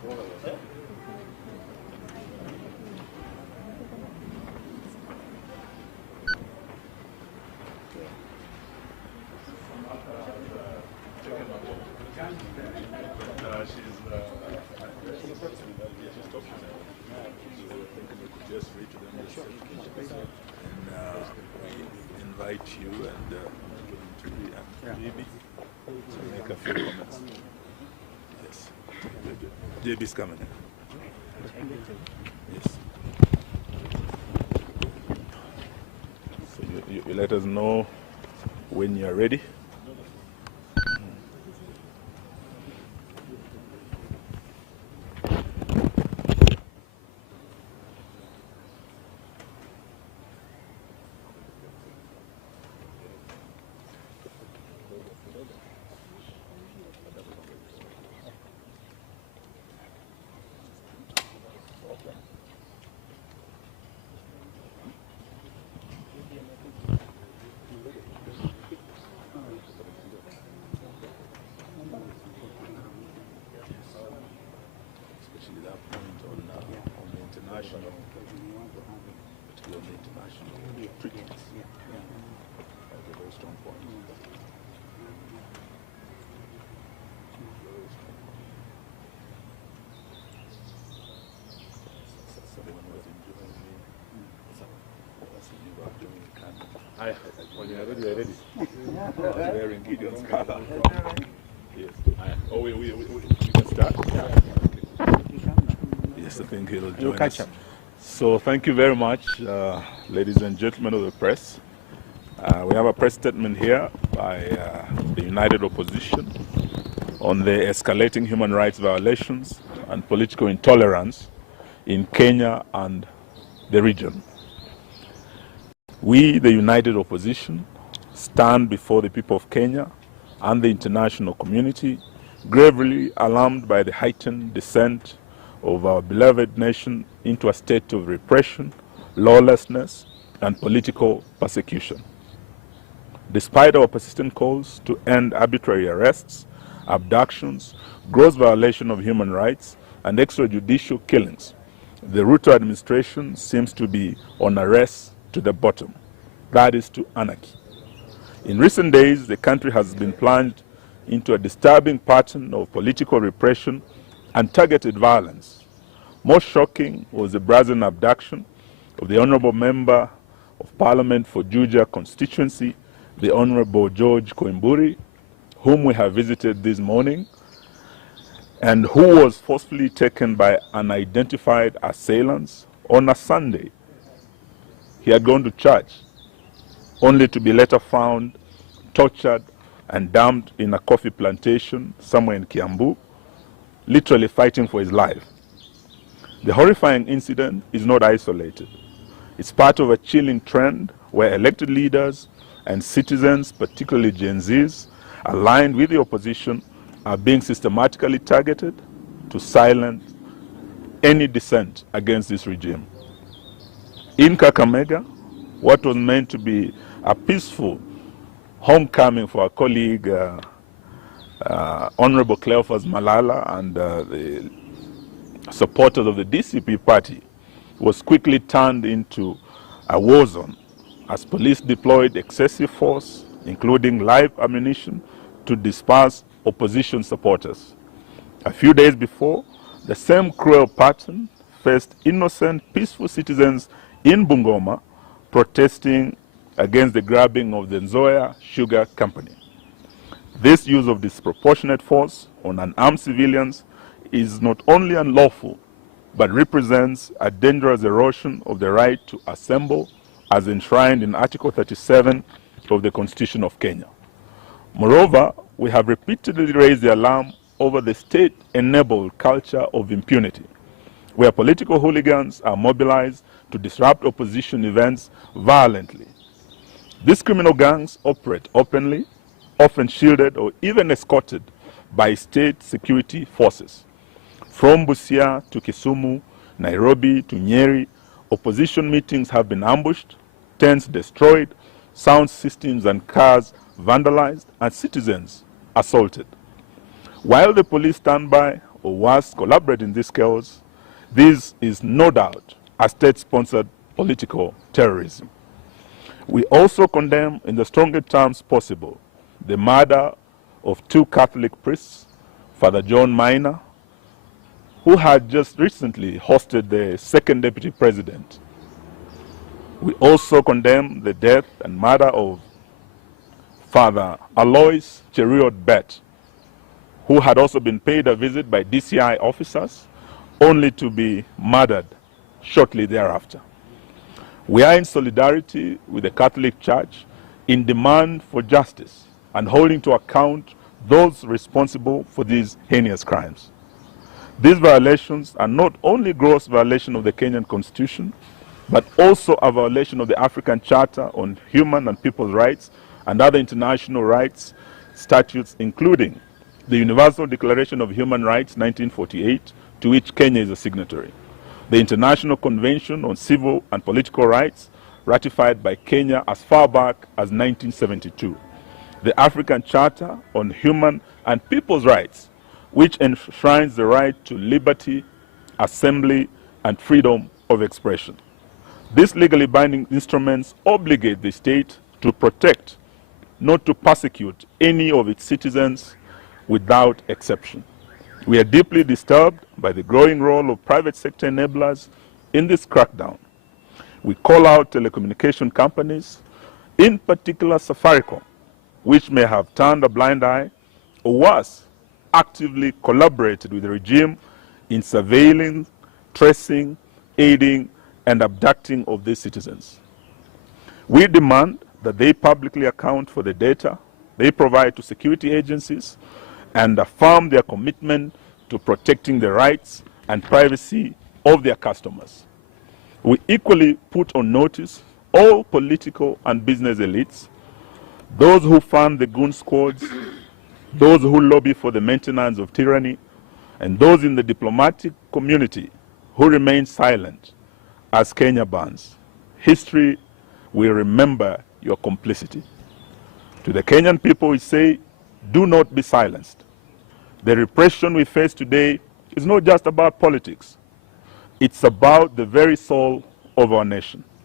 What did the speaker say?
Invite you and JB to make a few comments. Yes. JB's coming. Yes. So you let us know when you're ready. When you're ready, we're ready. Wearing Gideon's color. Yes. Oh, we can start? Yeah. Yes, I think he'll join us. So thank you very much, ladies and gentlemen of the press. We have a press statement here by the United Opposition on the escalating human rights violations and political intolerance in Kenya and the region. We, the United Opposition, stand before the people of Kenya and the international community, gravely alarmed by the heightened descent of our beloved nation into a state of repression, lawlessness, and political persecution. Despite our persistent calls to end arbitrary arrests, abductions, gross violation of human rights, and extrajudicial killings, the Ruto administration seems to be on a race to the bottom, that is to anarchy. In recent days, the country has been plunged into a disturbing pattern of political repression and targeted violence. Most shocking was the brazen abduction of the Honorable Member of Parliament for Juja constituency, the Honorable George Koimburi, whom we have visited this morning, and who was forcefully taken by unidentified assailants on a Sunday. He had gone to church, only to be later found tortured and dumped in a coffee plantation somewhere in Kiambu, literally fighting for his life. The horrifying incident is not isolated. It's part of a chilling trend where elected leaders and citizens, particularly Gen Zs, aligned with the opposition, are being systematically targeted to silence any dissent against this regime. In Kakamega, what was meant to be a peaceful homecoming for our colleague, Honorable Cleophas Malala and the supporters of the DCP party, was quickly turned into a war zone as police deployed excessive force, including live ammunition, to disperse opposition supporters. A few days before, the same cruel pattern faced innocent, peaceful citizens in Bungoma protesting against the grabbing of the Nzoia Sugar Company. This use of disproportionate force on unarmed civilians is not only unlawful, but represents a dangerous erosion of the right to assemble as enshrined in Article 37 of the Constitution of Kenya. Moreover, we have repeatedly raised the alarm over the state-enabled culture of impunity, where political hooligans are mobilized to disrupt opposition events violently. These criminal gangs operate openly, often shielded or even escorted by state security forces. From Busia to Kisumu, Nairobi to Nyeri, opposition meetings have been ambushed, tents destroyed, sound systems and cars vandalized, and citizens assaulted. While the police stand by, or worse, collaborate in this chaos, this is no doubt a state-sponsored political terrorism. We also condemn in the strongest terms possible the murder of 2 Catholic priests, Father John Minor, who had just recently hosted the 2nd Deputy President. We also condemn the death and murder of Father Alois Cheruiyot Bet, who had also been paid a visit by DCI officers, only to be murdered shortly thereafter. We are in solidarity with the Catholic Church in demand for justice and holding to account those responsible for these heinous crimes. These violations are not only gross violation of the Kenyan Constitution, but also a violation of the African Charter on Human and People's Rights and other international rights statutes, including the Universal Declaration of Human Rights 1948, to which Kenya is a signatory, the International Convention on Civil and Political Rights, ratified by Kenya as far back as 1972, the African Charter on Human and People's Rights, which enshrines the right to liberty, assembly, and freedom of expression. These legally binding instruments obligate the state to protect, not to persecute, any of its citizens without exception. We are deeply disturbed by the growing role of private sector enablers in this crackdown. We call out telecommunication companies, in particular Safaricom, which may have turned a blind eye, or worse, actively collaborated with the regime in surveilling, tracing, aiding, and abducting of these citizens. We demand that they publicly account for the data they provide to security agencies and affirm their commitment to protecting the rights and privacy of their customers. We equally put on notice all political and business elites, those who fund the goon squads, those who lobby for the maintenance of tyranny, and those in the diplomatic community who remain silent as Kenya burns. History will remember your complicity. To the Kenyan people, we say, do not be silenced. The repression we face today is not just about politics. It's about the very soul of our nation.